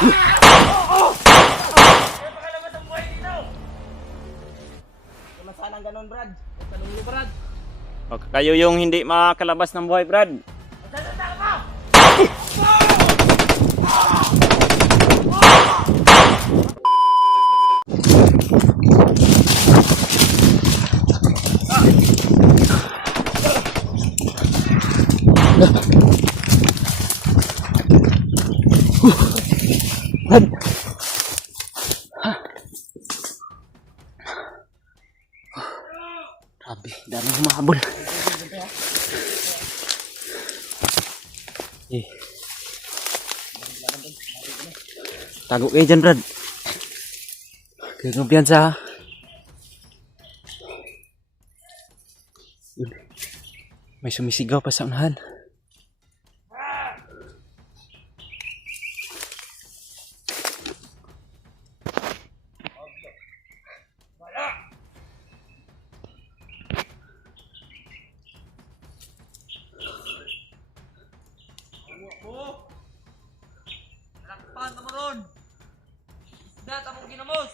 Pakalabas ang buhay dito! Kung saan ang ganun, Brad? Tanong mo, Brad. Kayo yung hindi makakalabas ng buhay, Brad. Magsasalita ka! Brad! Grabe, daming humahabol. Eh. Tago kayo dyan, Brad. Kayo kumpiyansa, ha? Yun. May sumisigaw pa sa unahan. Lakpan naman ron! Isda, tapong ginamos!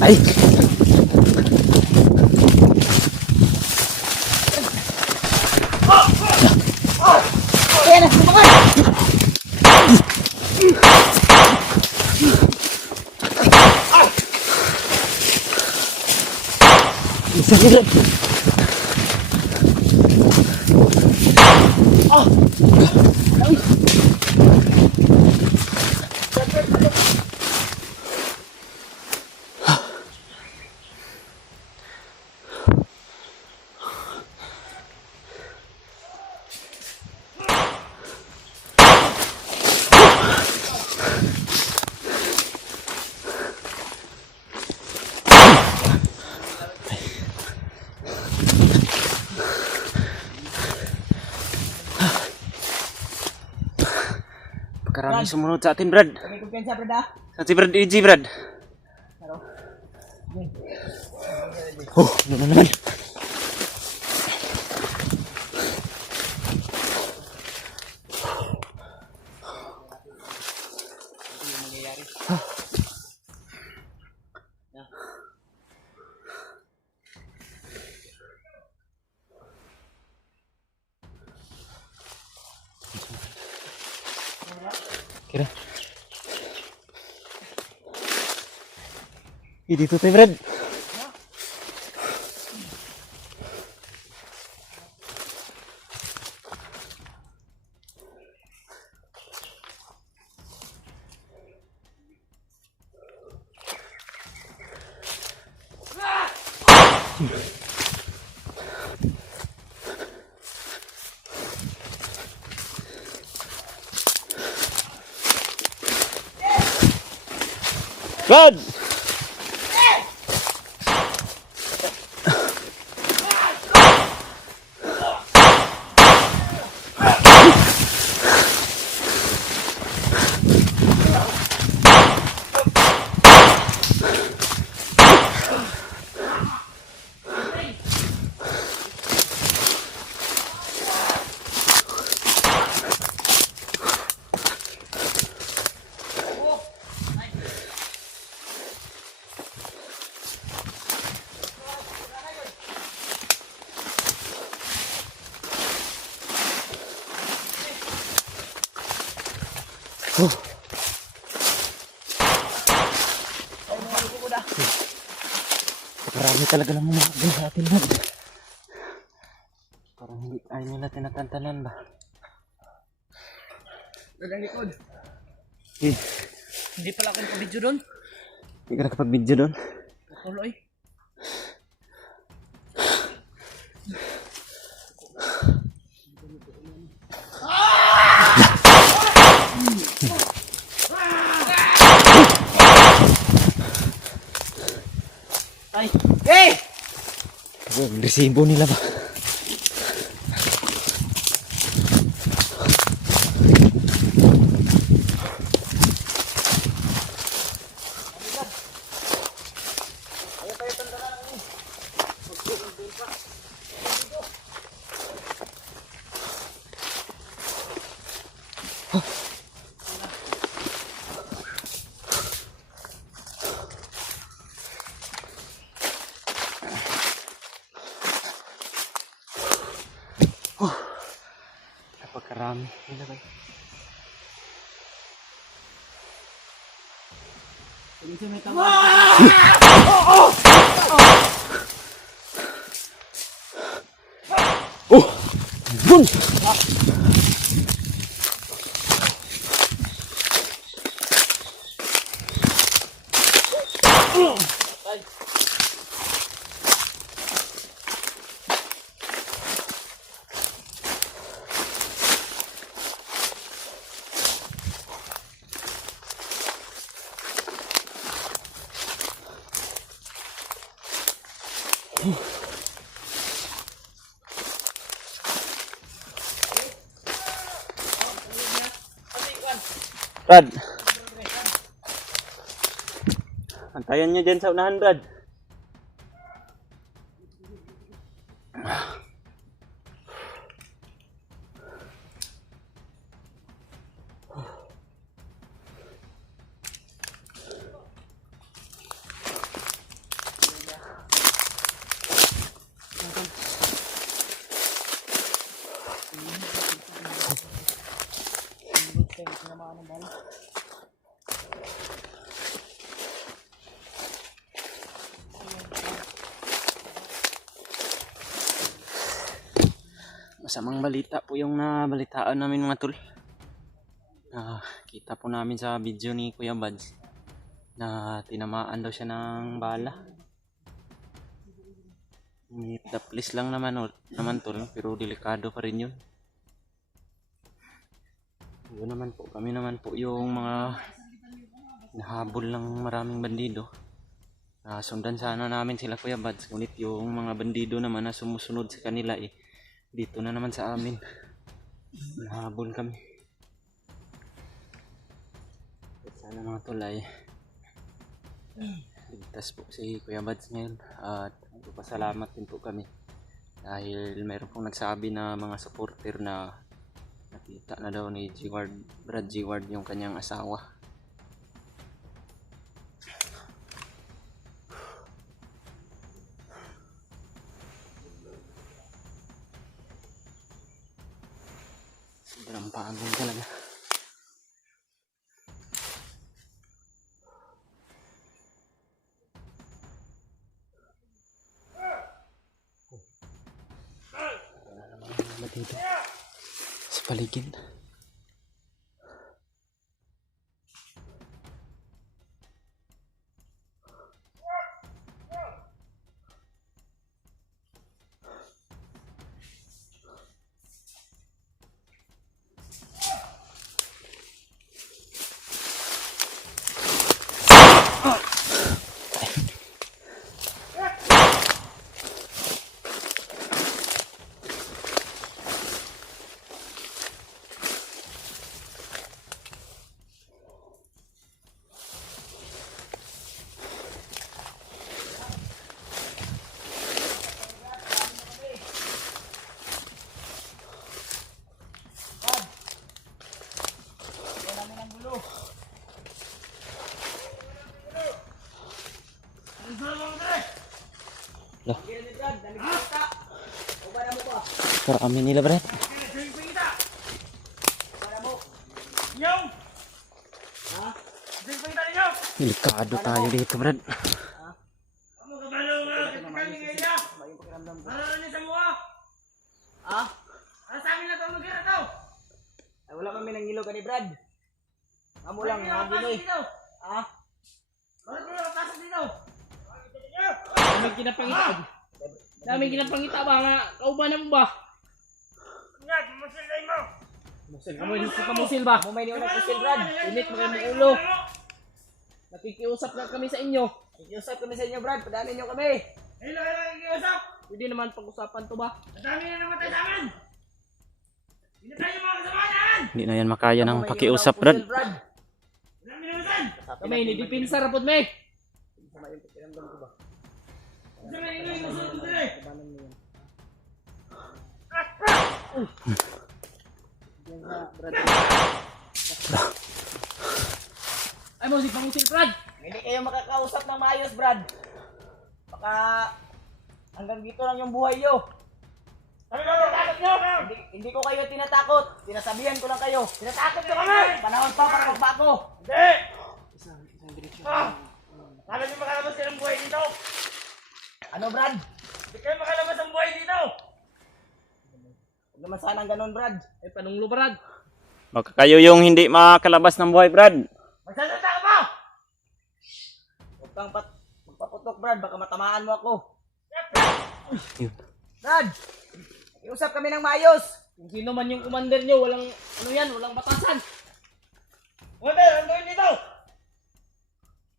Ay! Ayan na, sumakan! Isa nila! Pagkarami sumunod sa atin, Brad. May kumpiyansa, Brad, ha? Saan si Brad EG, Brad? Ano? Oh, ano na naman? Kira. Dito tayo, Brad. Brad! Oh. Marami talaga lang mga abon sa atin, Brad. Parang hindi tayo nila tinatantanan ba? Brad, ang likod. Eh, Hindi pala ako nakabidyo doon. hindi ka nakapag-video doon. Tuloy. Ay! Hey! Resibo nila ba? Napagkarami nila ba? Sige, may tawag. Bun! Brad. Antayan nyo dyan sa unahan, Brad. Masamang balita po yung nabalitaan namin mga tol. Kita po namin sa video ni Kuya Bads na tinamaan daw siya ng bala. Daplis lang naman tol, pero delikado pa rin yun. Yun naman po, kami naman po yung mga nahabol ng maraming bandido. Sundan sana namin sila Kuya Bads, ngunit yung mga bandido naman na sumusunod sa kanila dito na naman sa amin. Nahabol kami. Sana mga tulay ligtas po si Kuya Bads ngayon. At pasalamat din po kami dahil mayroon pong nagsabi na mga supporter na nakita na daw ni Brad G. Ward yung kanyang asawa. Sobrang pagod talaga. Wala namang mga dito sa paligid. Loh. Karami nila, Brad. Delikado tayo dito, Brad. Wala kami nang ilog ni Brad. Amo lang hangin eh. Daming kinapangita. Daming kinapangita ba nga kaubanan mo ba? Nga, musil din mo. Musil, kamoy dito ka musil ba? Mo may niyo nagmusil Brad. Init mo kayong ulo. Nakikiusap na kami sa inyo. Nakikiusap kami sa inyo Brad, padanin niyo kami. Hello, nakikiusap. Pwede naman pag-usapan to ba? Madami na namatay sa amin. Hindi tayo mga kasamahan. Hindi na yan makaya ng pakiusap, Brad. Kami, nidipinsa rapod me. Sama yung pakiramdam ko ba? Sama yung musul ko dire. Kabanan mo yan. Yan nga, Brad. Ay mo si Pangusil Brad. Hindi kayo makakausap ng maayos, Brad. Baka hanggang dito lang yung buhay nyo. Ano ba tinatakot nyo? Hindi ko kayo tinatakot. Sinasabihan ko lang kayo. Tinatakot nyo kami! Panahon pa para magbago. Hindi! Kala nyo makalabas kayo ng buhay dito? Ano, Brad? Hindi kayo makalabas ng buhay dito! Huwag naman sanang ganun, Brad. Eh, panunglo Brad. Baka kayo yung hindi makakalabas ng buhay, Brad. Magsalita ka ba? Huwag kang magpaputok, Brad. Baka matamaan mo ako. Yun. Brad! Iusap kami ng maayos. Kung sino man yung commander nyo, walang, ano yan, walang batasan. Commander, ano gawin dito?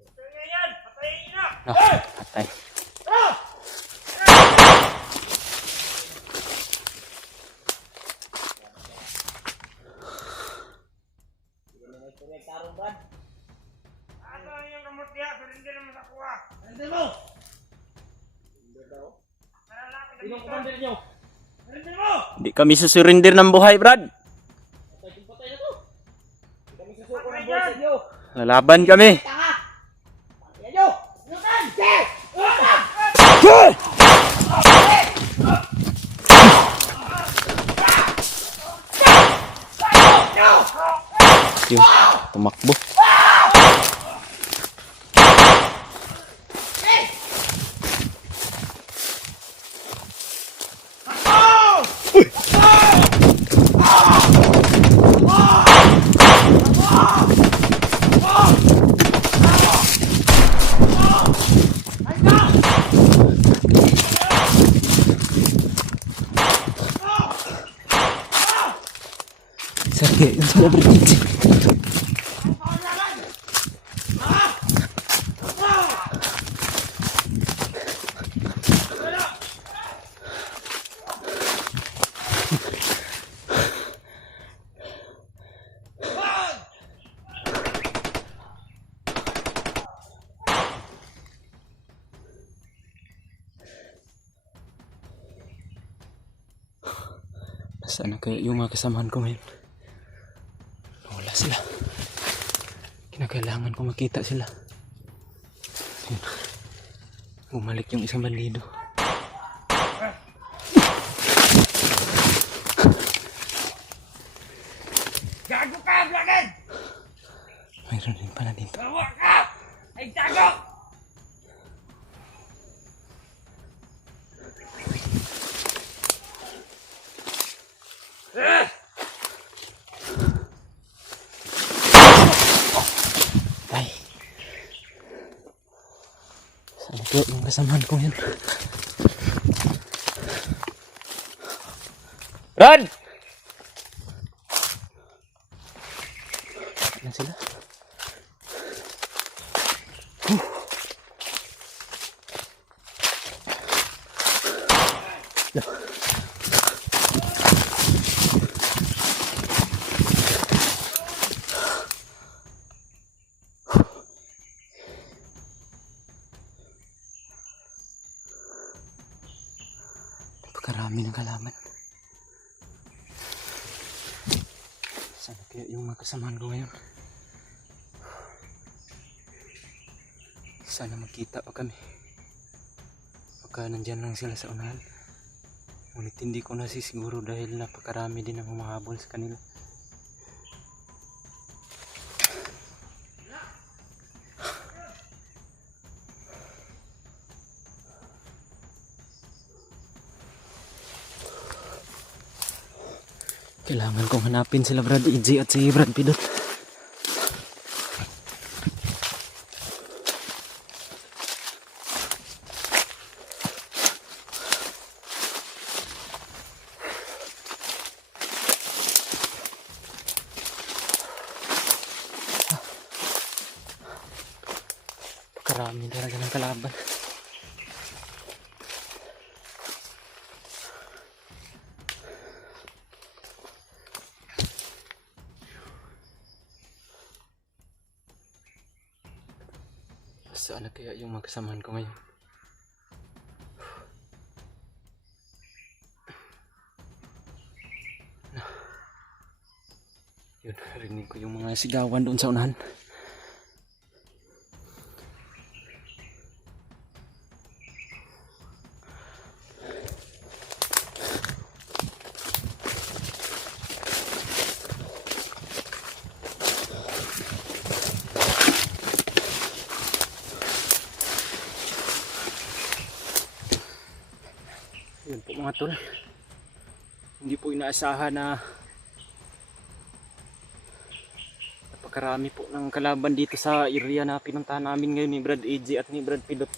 Patayin yan! Patayin nyo na! Oh, patay. Ah! Tarong, Brad. Ano yung gamot niya? Surrender naman sa kuha. Surrender mo! Hindi daw. Sinong commander nyo? Surrender mo! Hindi kami susurrender ng buhay, Brad. Patay kung patay na to. Hindi kami susuko ng buhay sa inyo. Lalaban kami. Tanga! Pangkiyan nyo! Lutan! Yun, tumakbo. Sakit, yung sudah berhenti. Nasaan na kaya yung mga kasamahan ko ngayon? Wala sila. Kinakailangan ko makita sila. Yun. Bumalik yung isang bandido. Gago ka, Blackhead! Mayroon din pala dito. Gawa ka! Ay, gago! Ay. Saan kaya yung kasamahan ko yun? Rod! Saan sila? Napakarami ng kalaban. Saan kaya yung mga kasamahan ko ngayon? Sana magkita pa kami. Baka nandyan lang sila sa unahan. Ngunit hindi ko nasisiguro dahil napakarami din ang humahabol sa kanila. Kailangan kong hanapin sila Brad EJ at si Brad Pidot. Karami talaga ng kalaban. Saan na kaya yung mga kasamahan ko ngayon? Yun, narinig ko yung mga sigawan doon sa unahan. Yun po mga tol. Hindi po inaasahan na napakarami po ng kalaban dito sa area na pinuntahan namin ngayon ni Brad AJ at ni Brad Pidot.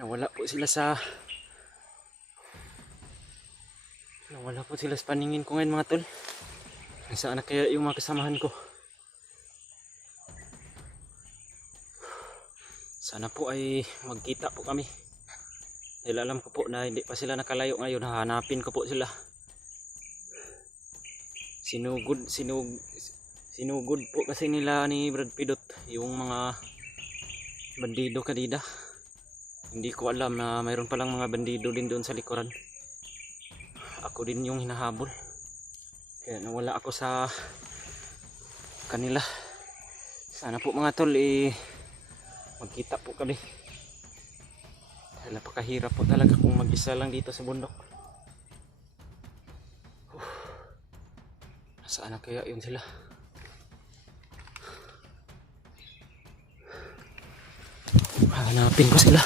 Nawala po sila sa paningin ko ngayon mga tol. Nasaan na kaya yung mga kasamahan ko? Sana po ay magkita po kami. Dahil alam ko po na hindi pa sila nakalayo ngayon. Hahanapin ko po sila. Sinugod po kasi nila ni Brad Pidot yung mga bandido kanina. Hindi ko alam na mayroon palang mga bandido din doon sa likuran. Ako din yung hinahabol. Kaya nawala ako sa kanila. Sana po mga tol magkita po kami. Dahil napakahirap po talaga kung mag-isa lang dito sa bundok. Nasaan na kaya yun sila? Hanapin ko sila.